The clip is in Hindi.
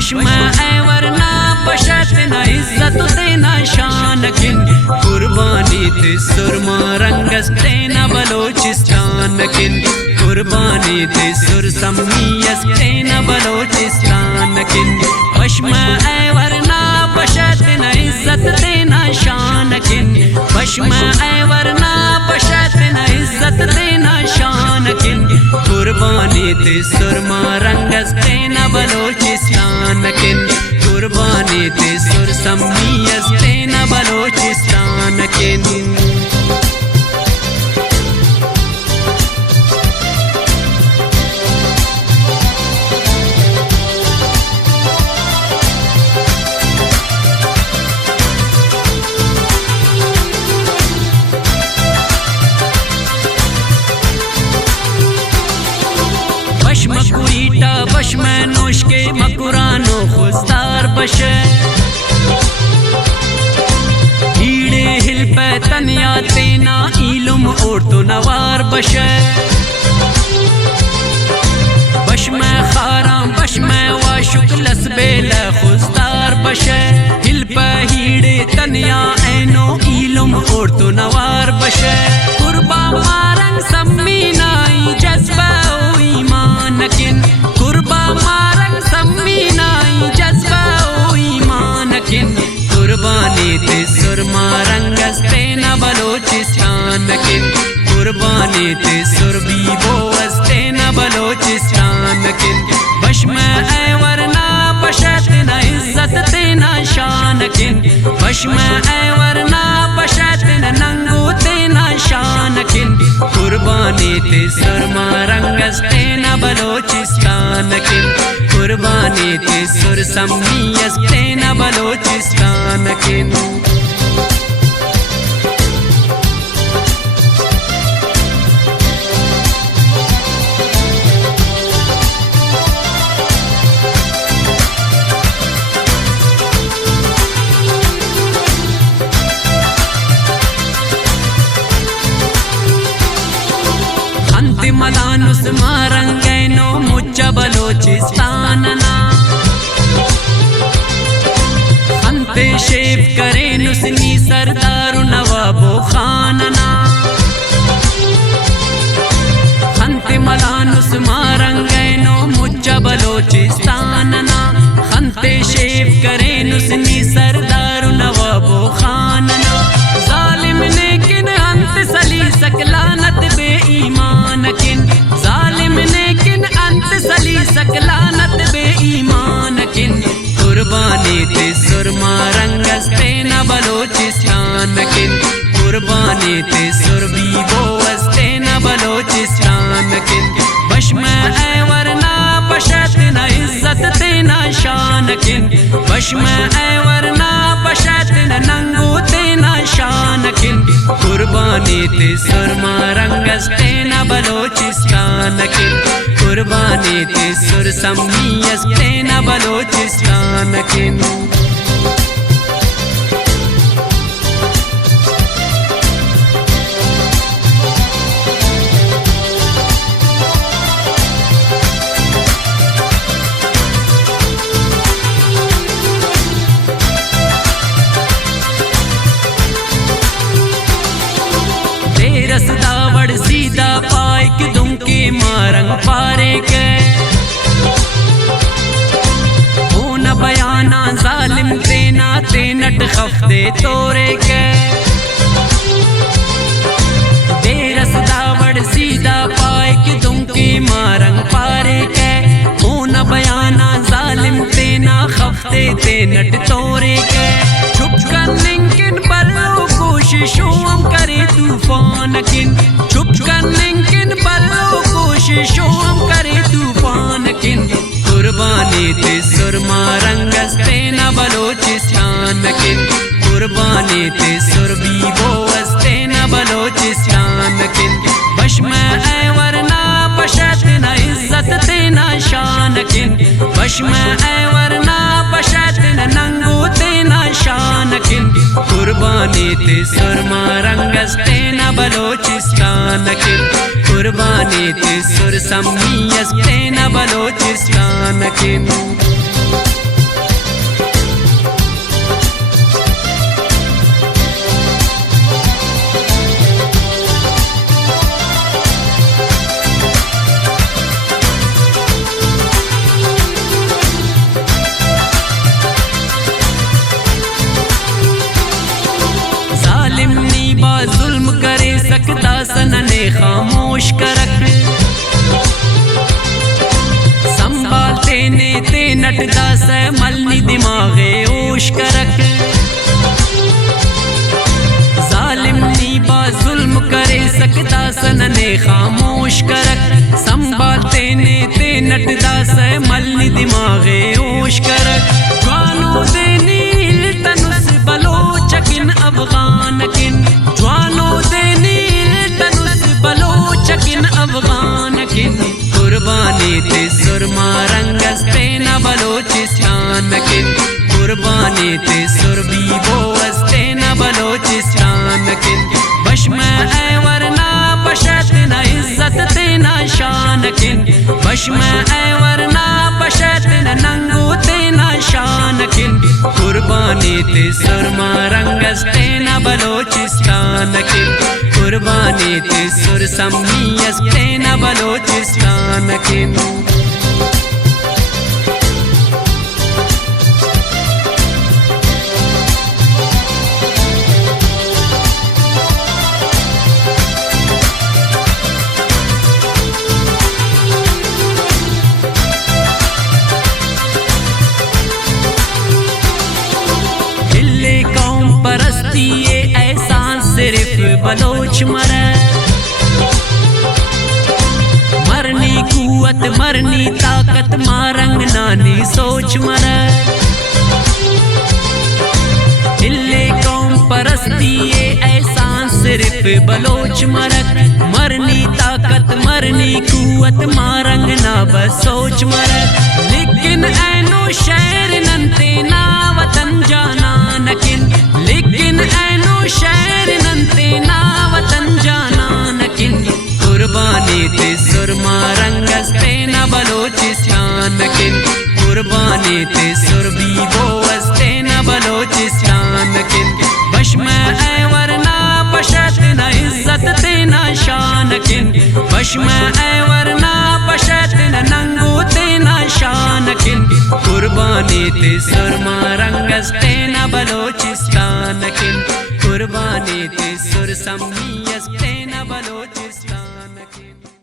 बशमा ऐ वरना बशत न इज्जत देना शान किन कुर्बानी ते सुरमा रंगस तेना बलोचिस्तान किन कुर्बानी ते सुर सम्मियस तेना बलोचिस्तान किन बशमा ऐ वरना बशत न इज्जत देना शान किन बशमा ऐ वरना बशत न इज्जत देना शान किन कुर्बानी ते सुरमा रंगस तेना बलोचिस्तान किन कुर्बानी ते सुर सम्मियस तेना बलोचिस्तान किन बश मकुईटा बश में नोश के मकुरानो खुस्तार बश हीड़े हिल पे तनिया तेना इलुम और तो नवार बश बश में खाराम बश में वाशुक लसबेल खुस्तार बश हिल पे हीड़े तनिया ऐनो इलुम और तो नवार बश कुर्बा मारंग सम्मी नाई जज्बा ईमान कुर्बा मारंग सम्मी नाई जज्बा ओ ईमान किन कुर्बानी ते सुरमा रंगस तेना बलोचिस्तान किन कुर्बानी ते सुर बीबो तेना बलोचिस्तान किन बश में ऐ वरना बशत न इज्जत तेना शान किन बश में ऐ वरना बशत न नंगो तेना शान किन कुर्बानी ते सुरमा रंगस तेना बलोचिस्तान किन कुर्बानी ते सुर सम्मियस तेना बलोचिस्तान किन मलानुस मारंगैनो मुच्चा बलोचिस्तान ना अंते शेफ करे नुसनी सरदारू नवाबो खानना अंते मलानुस मारंगैनो मुच्चा बलोचिस्तान ना अंते शेफ करे नुसनी सरदारू नवाबो खानना जालिम ने किन अंत सली सकलानत बे ईमान किन जालिम ने किन अंत सली सकलानत बे ईमान किन कुर्बानी ते सुरमा रंगस तेना बलोचिस्तान किन कुर्बानी ते सुर बीबो तेना बलोचिस्तान किन बश में ऐ वरना बशत न इज्जत तेना शान किन बश में ऐ वरना बशत न नंगो तेना शान किन कुर्बानी ते सुरमा रंगस तेना बलोचिस्तान किन कुर्बानी ते सुर सम्मियस तेना बलोचिस्तान किन रसदावड़ सीधा पाइक दुमके मारंग पारे के हो न बयाना जालिम तेना तेनट खफदे तोरे के दे रसदावड़ सीधा पाइक दुमके मारंग पारे के हो न बयाना जालिम तेना खफदे तेनट तोरे के छुप कर लिंकिन बल्लो कोशिशों हम करे तूफान किन छुप कर लिंकिन बल्लो कोशिशों हम करे तूफान किन कुर्बानी ते सुरमा रंगस तेना बलोचिस्तान किन कुर्बानी ते सुर बीबो तेना बलोचिस्तान किन बश में ऐ वरना बशत न इज्जत तेना शान किन बश में ऐ वरना बशत न नंगो तेना शान किन कुर्बानी ते सुरमा रंगस तेना बलोचिस्तान किन कुर्बानी ते सुर सम्मियस तेना बलोचिस्तान किन करक संभालते नेते नटदा से मलनी दिमागे ओश करक जालिम नी बा जुल्म करे सकदा सनने खामोश करक संभालते नेते नटदा से मलनी दिमागे ओश करक ज्वानो दे नील तनुस बलोचकिन अफगान किन ज्वानो दे नील तनुस बलोचकिन अफगान किन कुर्बानी ते सुरमा रंगस्ते न बलोचिस्तान किन कुर्बानी ते सुरबी बोस्ते न बलोचिस्तान किन बश में ऐ वरना बशत न इज्जत ते न शान किन बश में ऐ वरना बशत न नंगो ते न शान किन कुर्बानी ते सुरमा रंगस्ते न बलोचिस्तान किन कुर्बानी ते सुर सम्मीयस्ते न बलोचिस्तान किन परस्ती ये एहसान सिर्फ बलोच मरे मरनी कुवत मरनी ताकत मारंग नानी सोच मरे हिल्ले कौम परस्ती ये एहसान सिर्फ बलोच मरक मरनी ताकत मरनी कुवत मारंग ना बस सोच मरक लेकिन ऐनो शहर नंते ना वतन जाना नकिन लेकिन ऐनो शहर नंते ना वतन जाना नकिन कुर्बानी ते सुरमा रंगस्ते न बलोचिस्तान किन कुर्बानी ते सुरबी बोस्ते न बलोचिस्तान किन बश में ऐ वरना बशत न इज्जत ते न शान किन बश में ऐ वरना बशत न नंगो ते न शान किन कुर्बानी ते सुरमा रंगस्ते न बलोचिस्तान किन कुर्बानी ते सुर सम्मीयस्ते न बलोचिस्तान किन।